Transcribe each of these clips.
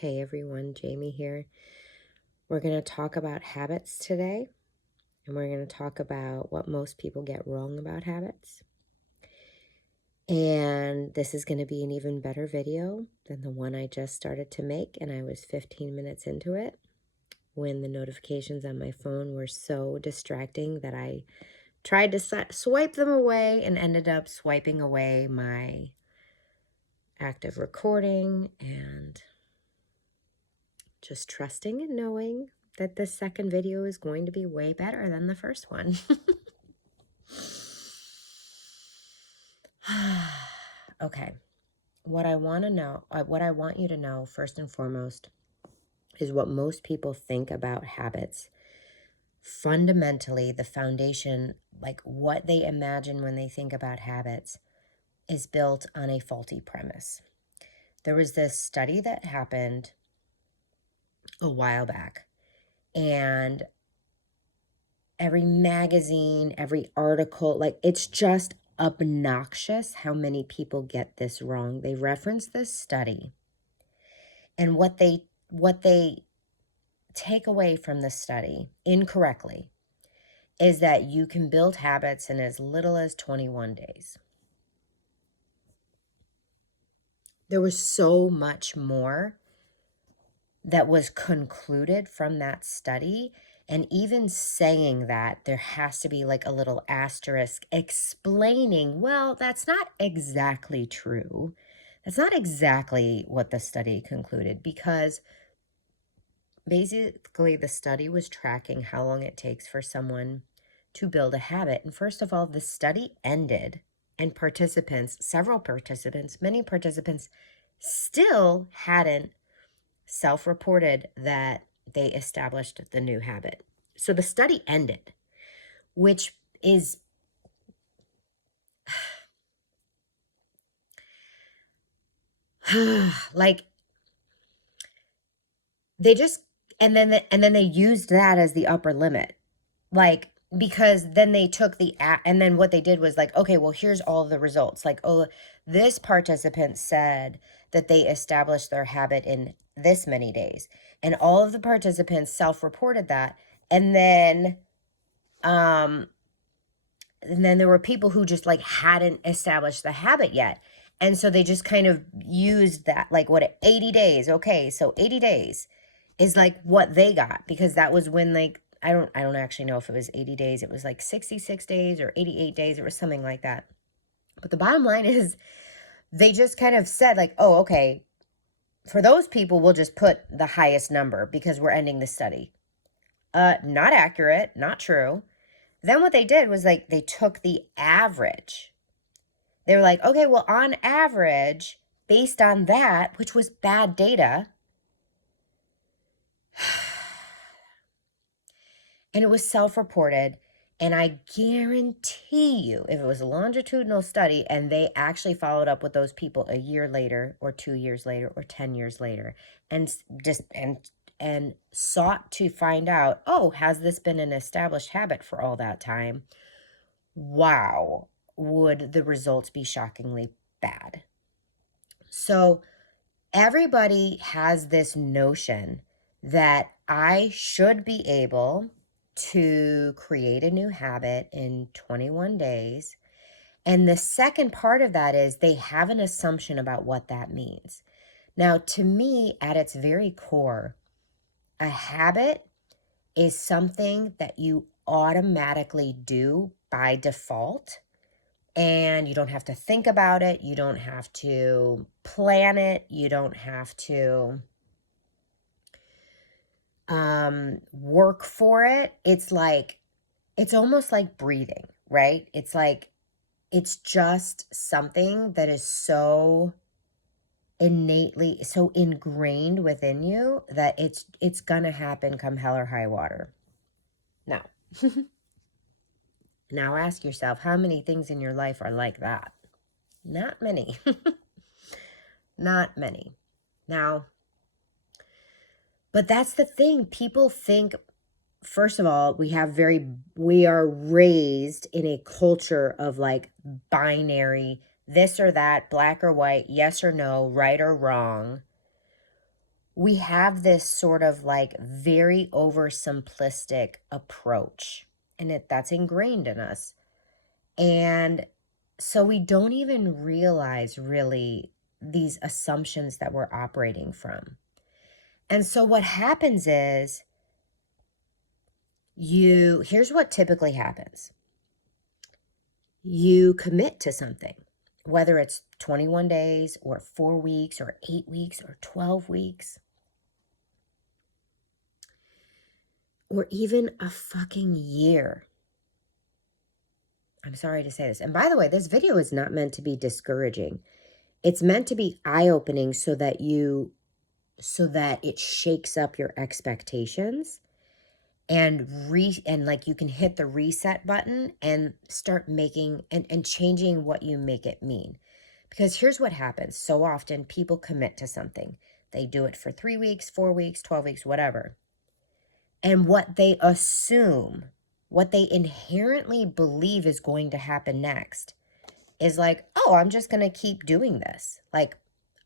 Hey everyone, Jamie here. We're going to talk about habits today, and we're going to talk about what most people get wrong about habits. And this is going to be an even better video than the one I just started to make, and I was 15 minutes into it when the notifications on my phone were so distracting that I tried to swipe them away and ended up swiping away my active recording and just trusting and knowing that the second video is going to be way better than the first one. Okay, what I want you to know first and foremost is what most people think about habits. Fundamentally, the foundation, like what they imagine when they think about habits, is built on a faulty premise. There was this study that happened a while back, and every magazine, every article, like it's just obnoxious how many people get this wrong. They reference this study, and what they take away from the study incorrectly is that you can build habits in as little as 21 days. There was so much more that was concluded from that study. And even saying that, there has to be like a little asterisk explaining, well, that's not exactly true. That's not exactly what the study concluded, because basically the study was tracking how long it takes for someone to build a habit. And first of all, the study ended, and many participants still hadn't self-reported that they established the new habit. So the study ended, which is like they just and then they used that as the upper limit. Like, because then they took and then what they did was like, okay, well, here's all the results. Like, oh, this participant said that they established their habit in this many days, and all of the participants self-reported that. And then there were people who just like hadn't established the habit yet. And so they just kind of used that, like, what, 80 days. Okay, so 80 days is like what they got, because that was when, like, I don't actually know if it was 80 days. It was like 66 days or 88 days. It was something like that. But the bottom line is they just kind of said like, oh, okay, for those people, we'll just put the highest number because we're ending the study. Not accurate, not true. Then what they did was like they took the average. They were like, okay, well, on average, based on that, which was bad data, and it was self-reported, and I guarantee you, if it was a longitudinal study and they actually followed up with those people a year later or 2 years later or 10 years later and sought to find out, oh, has this been an established habit for all that time? Wow, would the results be shockingly bad. So everybody has this notion that I should be able to create a new habit in 21 days. And the second part of that is they have an assumption about what that means. Now, to me, at its very core, a habit is something that you automatically do by default, and you don't have to think about it. You don't have to plan it. You don't have to work for it. It's like, it's almost like breathing, right? It's like, it's just something that is so innately, so ingrained within you that it's gonna happen come hell or high water. Now, now ask yourself, how many things in your life are like that? Not many. Not many. Now, but that's the thing. People think, first of all, we are raised in a culture of like binary, this or that, black or white, yes or no, right or wrong. we have this sort of like very oversimplistic approach, and that's ingrained in us. And so we don't even realize really these assumptions that we're operating from. And so what happens is here's what typically happens. You commit to something, whether it's 21 days or 4 weeks or 8 weeks or 12 weeks, or even a fucking year. I'm sorry to say this. And by the way, this video is not meant to be discouraging. It's meant to be eye-opening so that it shakes up your expectations and like you can hit the reset button and start making and changing what you make it mean. Because here's what happens. So often people commit to something. They do it for 3 weeks, 4 weeks, 12 weeks, whatever. And what they assume, what they inherently believe is going to happen next is like, oh, I'm just going to keep doing this. Like,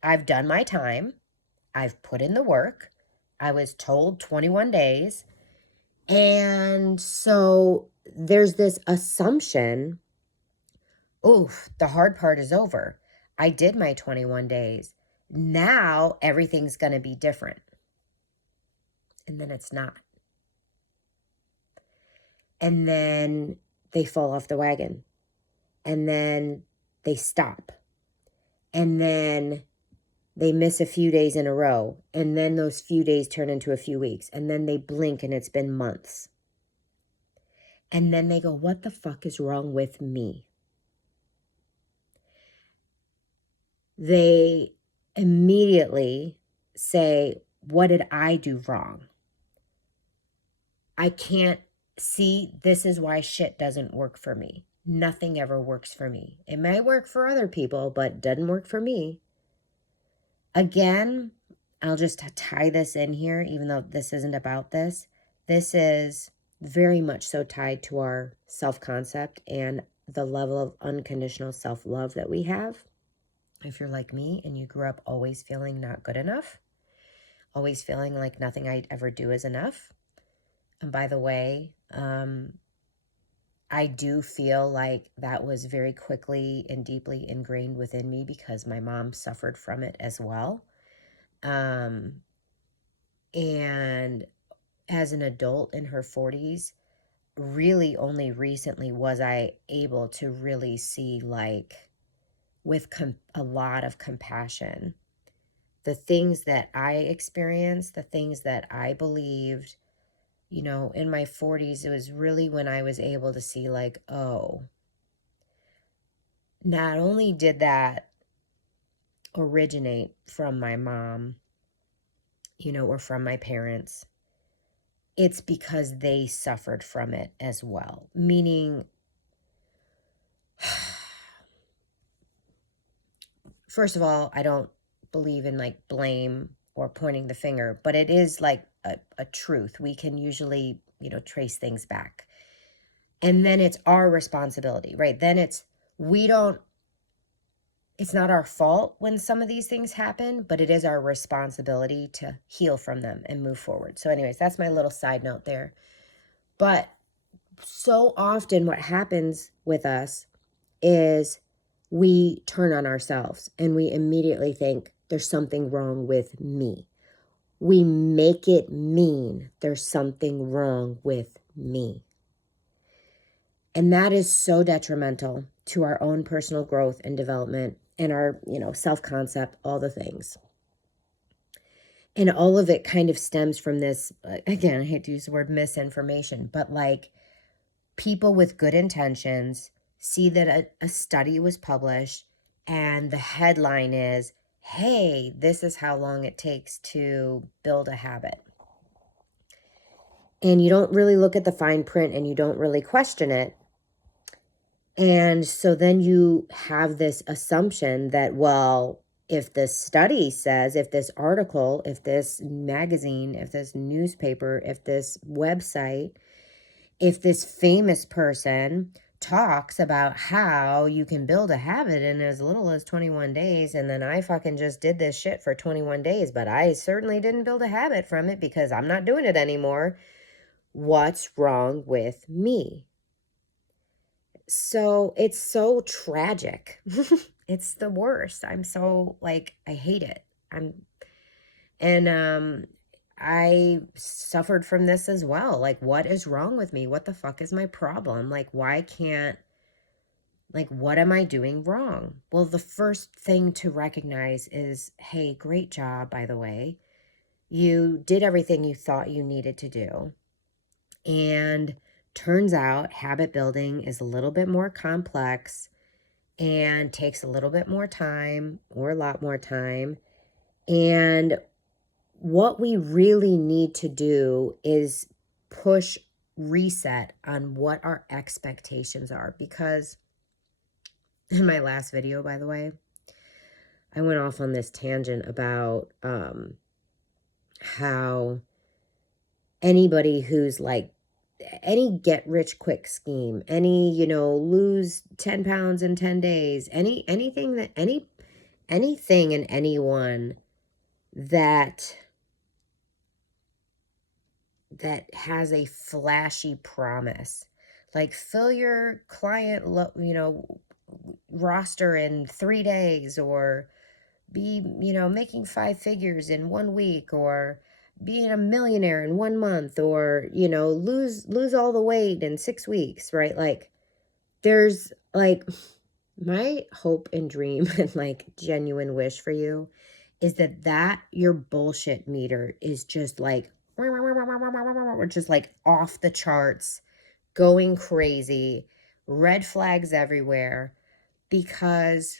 I've done my time. I've put in the work. I was told 21 days. And so there's this assumption, oof, the hard part is over. I did my 21 days. Now everything's going to be different. And then it's not. And then they fall off the wagon. And then they stop. And then they miss a few days in a row. And then those few days turn into a few weeks. And then they blink and it's been months. And then they go, what the fuck is wrong with me? They immediately say, what did I do wrong? I can't see, this is why shit doesn't work for me. Nothing ever works for me. It may work for other people, but it doesn't work for me. Again, I'll just tie this in here, even though this isn't about this. This is very much so tied to our self-concept and the level of unconditional self-love that we have. If you're like me and you grew up always feeling not good enough, always feeling like nothing I ever do is enough. And by the way, I do feel like that was very quickly and deeply ingrained within me because my mom suffered from it as well. And as an adult in her 40s, really only recently was I able to really see, like, with a lot of compassion, the things that I experienced, the things that I believed, you know, in my 40s, it was really when I was able to see, like, oh, not only did that originate from my mom, you know, or from my parents, it's because they suffered from it as well. Meaning, first of all, I don't believe in like blame or pointing the finger, but it is like a truth. We can usually, you know, trace things back. And then it's our responsibility, right? Then it's not our fault when some of these things happen, but it is our responsibility to heal from them and move forward. So anyways, that's my little side note there. But so often what happens with us is we turn on ourselves and we immediately think there's something wrong with me. We make it mean there's something wrong with me. And that is so detrimental to our own personal growth and development and our, you know, self-concept, all the things. And all of it kind of stems from this, again, I hate to use the word misinformation, but like people with good intentions see that a study was published and the headline is, hey, this is how long it takes to build a habit. And you don't really look at the fine print and you don't really question it. And so then you have this assumption that, well, if this study says, if this article, if this magazine, if this newspaper, if this website, if this famous person talks about how you can build a habit in as little as 21 days. And then I fucking just did this shit for 21 days, but I certainly didn't build a habit from it because I'm not doing it anymore. What's wrong with me? So it's so tragic. It's the worst. I'm so like, I hate it. I suffered from this as well. Like, what is wrong with me? What the fuck is my problem? Like, what am I doing wrong? Well, the first thing to recognize is, hey, great job, by the way. You did everything you thought you needed to do. And turns out habit building is a little bit more complex and takes a little bit more time, or a lot more time. And what we really need to do is push reset on what our expectations are. Because in my last video, by the way, I went off on this tangent about how anybody who's like, any get rich quick scheme, any, lose 10 pounds in 10 days, anything and anyone that has a flashy promise, like fill your client, roster in 3 days, or be, making 5 figures in 1 week, or being a millionaire in 1 month, or, lose all the weight in 6 weeks, right? Like, there's like, my hope and dream and like genuine wish for you is that your bullshit meter is just like, just like off the charts, going crazy, red flags everywhere, because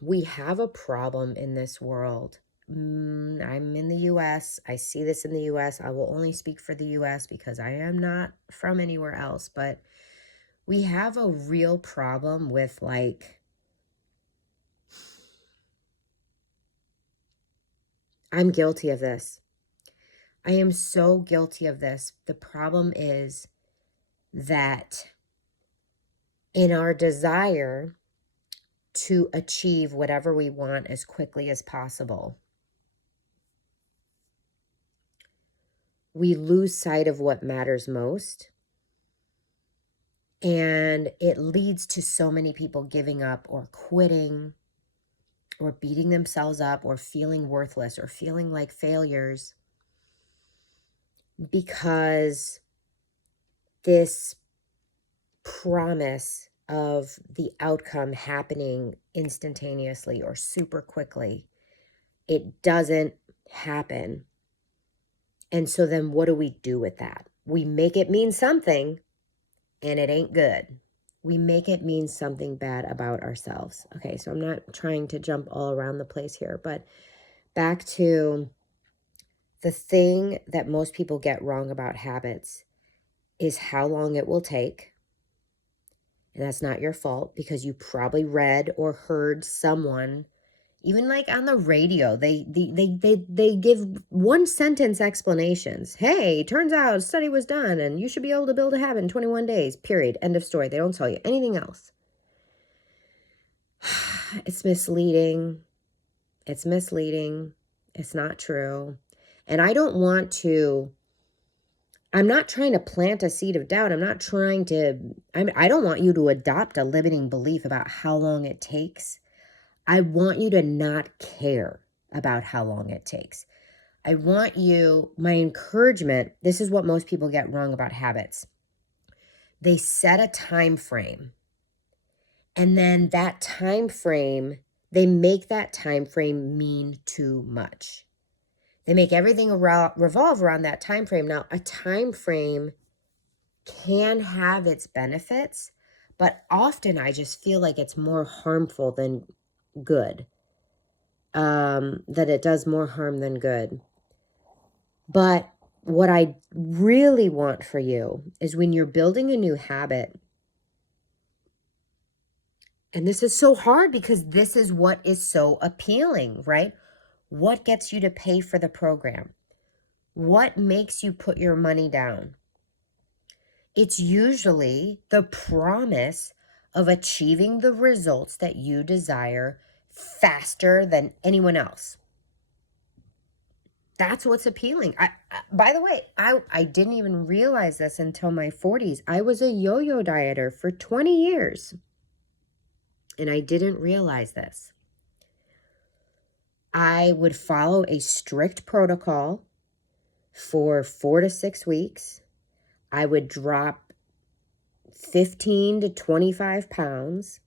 we have a problem in this world. I'm in the US. I see this in the US. I will only speak for the US because I am not from anywhere else. But we have a real problem with like, I'm guilty of this. I am so guilty of this. The problem is that in our desire to achieve whatever we want as quickly as possible, we lose sight of what matters most. And it leads to so many people giving up or quitting or beating themselves up or feeling worthless or feeling like failures, because this promise of the outcome happening instantaneously or super quickly, it doesn't happen. And so then what do we do with that? We make it mean something, and it ain't good. We make it mean something bad about ourselves. Okay, so I'm not trying to jump all around the place here, but back to the thing that most people get wrong about habits is how long it will take. And that's not your fault, because you probably read or heard someone, even like on the radio, they give 1-sentence explanations. Hey, turns out a study was done and you should be able to build a habit in 21 days, period. End of story. They don't tell you anything else. It's misleading. It's misleading. It's not true. And I'm not trying to plant a seed of doubt. I don't want you to adopt a limiting belief about how long it takes. I want you to not care about how long it takes. My encouragement, this is what most people get wrong about habits. They set a time frame, and then that time frame, they make that time frame mean too much. They make everything revolve around that time frame. Now, a time frame can have its benefits, but often I just feel like it's more harmful than good. That it does more harm than good. But what I really want for you is, when you're building a new habit, and this is so hard because this is what is so appealing, right? What gets you to pay for the program? What makes you put your money down? It's usually the promise of achieving the results that you desire faster than anyone else. That's what's appealing. By the way, I didn't even realize this until my 40s. I was a yo-yo dieter for 20 years, and I didn't realize this. I would follow a strict protocol for 4 to 6 weeks. I would drop 15 to 25 pounds,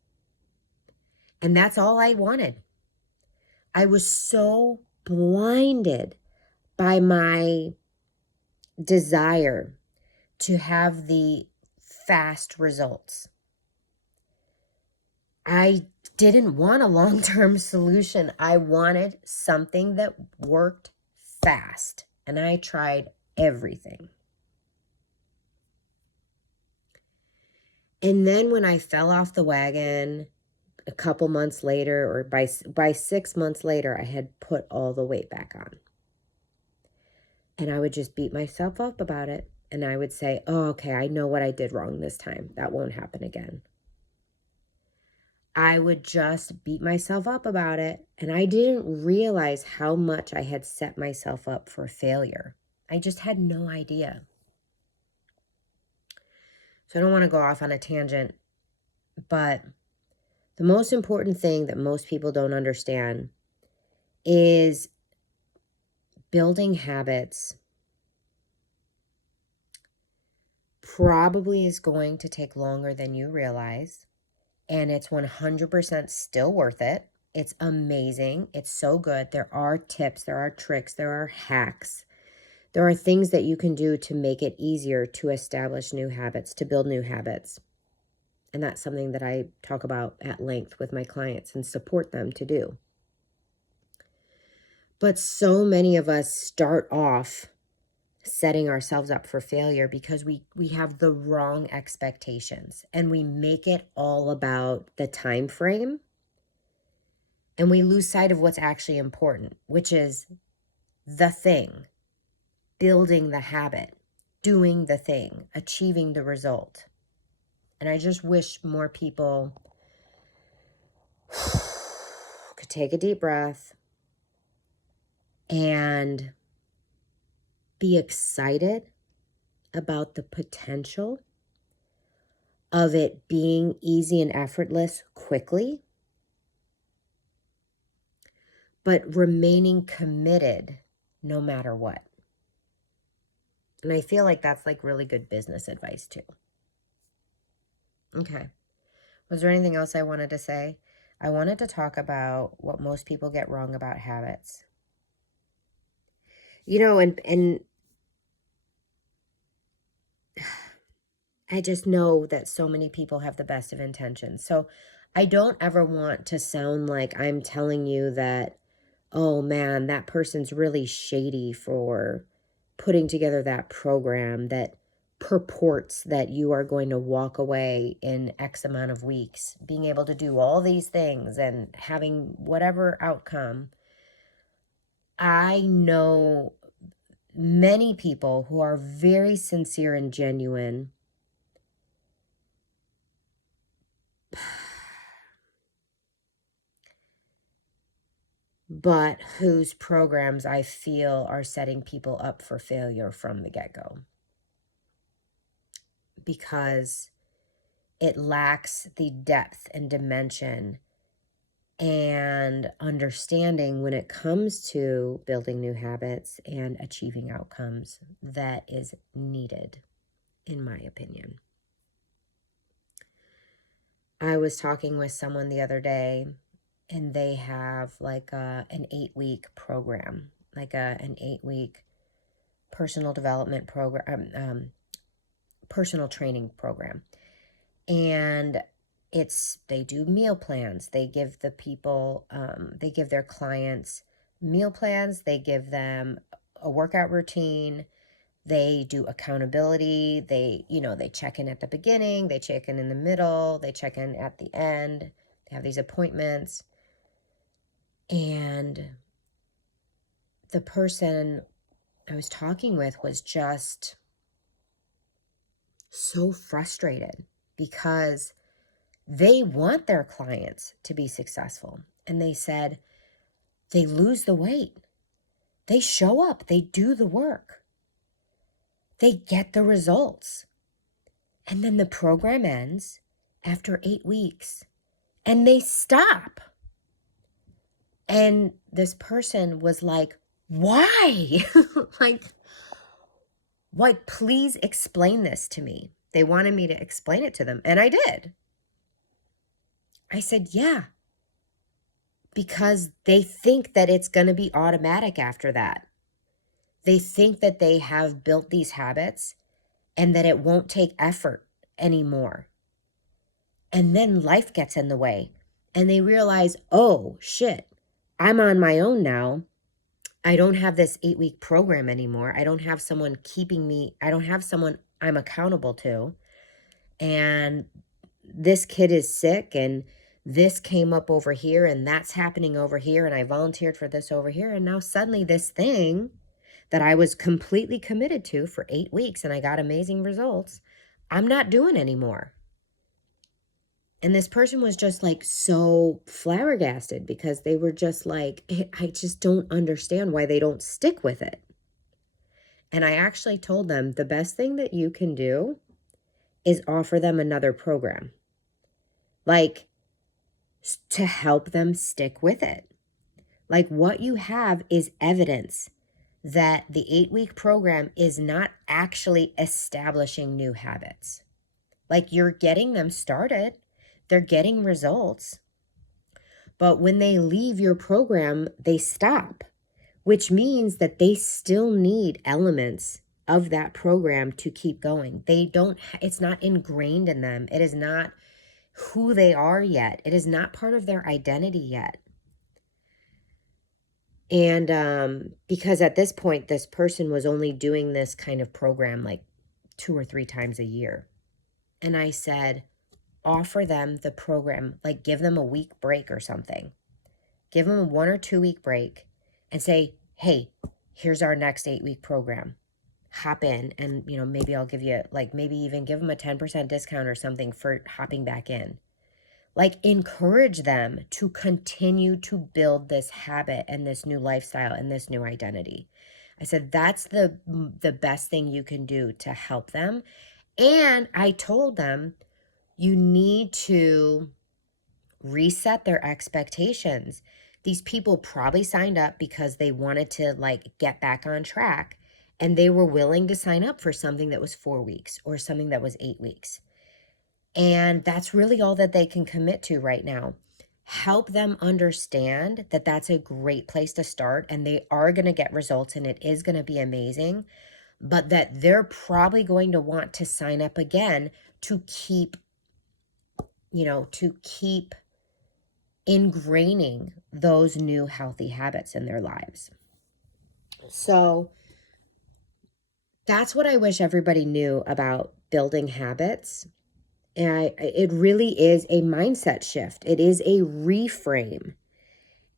and that's all I wanted. I was so blinded by my desire to have the fast results. I didn't want a long-term solution. I wanted something that worked fast, and I tried everything. And then when I fell off the wagon a couple months later, or by 6 months later, I had put all the weight back on. And I would just beat myself up about it. And I would say, oh, okay, I know what I did wrong this time. That won't happen again. I would just beat myself up about it. And I didn't realize how much I had set myself up for failure. I just had no idea. So I don't want to go off on a tangent, but the most important thing that most people don't understand is building habits probably is going to take longer than you realize, and it's 100% still worth it. It's amazing. It's so good. There are tips, there are tricks, there are hacks. There are things that you can do to make it easier to establish new habits, to build new habits. And that's something that I talk about at length with my clients and support them to do. But so many of us start off setting ourselves up for failure because we have the wrong expectations, and we make it all about the time frame, and we lose sight of what's actually important, which is the thing, building the habit, doing the thing, achieving the result. And I just wish more people could take a deep breath and be excited about the potential of it being easy and effortless quickly, but remaining committed no matter what. And I feel like that's like really good business advice too. Okay. Was there anything else I wanted to say? I wanted to talk about what most people get wrong about habits. You know, and I just know that so many people have the best of intentions. So I don't ever want to sound like I'm telling you that, oh man, that person's really shady for putting together that program that purports that you are going to walk away in X amount of weeks, being able to do all these things and having whatever outcome. I know many people who are very sincere and genuine, but whose programs I feel are setting people up for failure from the get-go, because it lacks the depth and dimension and understanding when it comes to building new habits and achieving outcomes that is needed, in my opinion. I was talking with someone the other day, and they have like an 8-week program, like an 8-week personal development program, personal training program. And they do meal plans. They give the people, they give their clients meal plans. They give them a workout routine. They do accountability. They check in at the beginning. They check in the middle. They check in at the end. They have these appointments. And the person I was talking with was just so frustrated because they want their clients to be successful. And they said, they lose the weight. They show up. They do the work. They get the results. And then the program ends after 8 weeks and they stop. And this person was like, why? like, please explain this to me. They wanted me to explain it to them. And I did. I said, yeah, because they think that it's going to be automatic after that. They think that they have built these habits and that it won't take effort anymore. And then life gets in the way and they realize, oh shit, I'm on my own now. I don't have this 8-week program anymore. I don't have someone keeping me. I don't have someone I'm accountable to. And this kid is sick and this came up over here and that's happening over here. And I volunteered for this over here. And now suddenly this thing that I was completely committed to for 8 weeks and I got amazing results, I'm not doing anymore. And this person was just like so flabbergasted because they were just like, I just don't understand why they don't stick with it. And I actually told them the best thing that you can do is offer them another program, like to help them stick with it. Like what you have is evidence that the 8-week program is not actually establishing new habits. Like you're getting them started. They're getting results. But when they leave your program, they stop, which means that they still need elements of that program to keep going. It's not ingrained in them. It is not who they are yet. It is not part of their identity yet. And because at this point, this person was only doing this kind of program like 2 or 3 times a year. And I said, offer them the program, like give them a week break or something. Give them a 1 or 2 week break and say, hey, here's our next 8-week program. Hop in and, maybe I'll give you maybe even give them a 10% discount or something for hopping back in. Like encourage them to continue to build this habit and this new lifestyle and this new identity. I said, that's the best thing you can do to help them. And I told them, you need to reset their expectations. These people probably signed up because they wanted to get back on track and they were willing to sign up for something that was 4 weeks or something that was 8 weeks. And that's really all that they can commit to right now. Help them understand that that's a great place to start and they are going to get results and it is going to be amazing, but that they're probably going to want to sign up again to keep ingraining those new healthy habits in their lives. So that's what I wish everybody knew about building habits. And it really is a mindset shift. It is a reframe.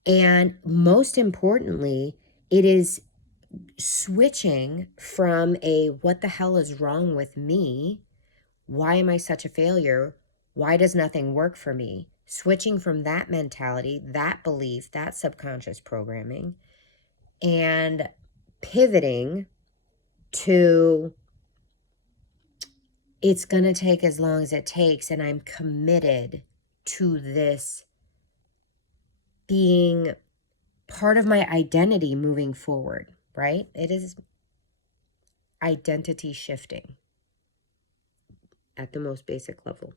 And most importantly, it is switching from a what the hell is wrong with me? Why am I such a failure? Why does nothing work for me? Switching from that mentality, that belief, that subconscious programming, and pivoting to it's going to take as long as it takes, and I'm committed to this being part of my identity moving forward, right? It is identity shifting at the most basic level.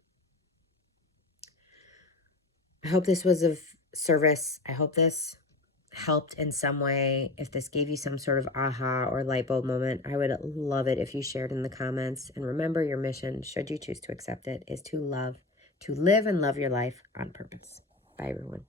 I hope this was of service. I hope this helped in some way. If this gave you some sort of aha or light bulb moment, I would love it if you shared in the comments. And remember, your mission, should you choose to accept it, is to live and love your life on purpose. Bye, everyone.